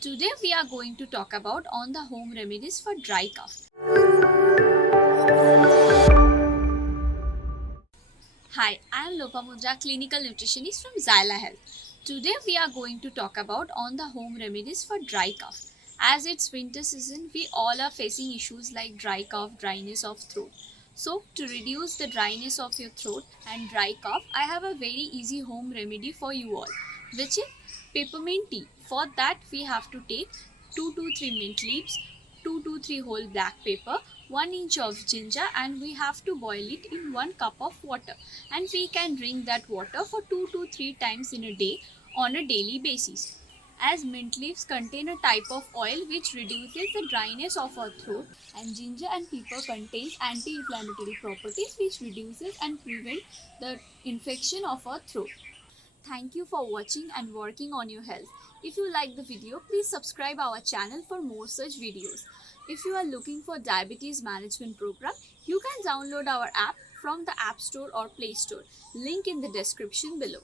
Today we are going to talk about on the home remedies for dry cough. Hi, I am Lopamudra, clinical nutritionist from Xyla Health. Today we are going to talk about on the home remedies for dry cough. As it's winter season, we all are facing issues like dry cough, dryness of throat. So, to reduce the dryness of your throat and dry cough, I have a very easy home remedy for you all, which is peppermint tea. For that, we have to take 2 to 3 mint leaves, 2 to 3 whole black pepper, 1 inch of ginger, and we have to boil it in 1 cup of water. And we can drink that water for 2 to 3 times in a day on a daily basis. As mint leaves contain a type of oil which reduces the dryness of our throat, and ginger and pepper contains anti-inflammatory properties which reduces and prevent the infection of our throat. Thank you for watching and working on your health. If you like the video, please subscribe our channel for more such videos. If you are looking for diabetes management program, you can download our app from the App Store or Play Store. Link in the description below.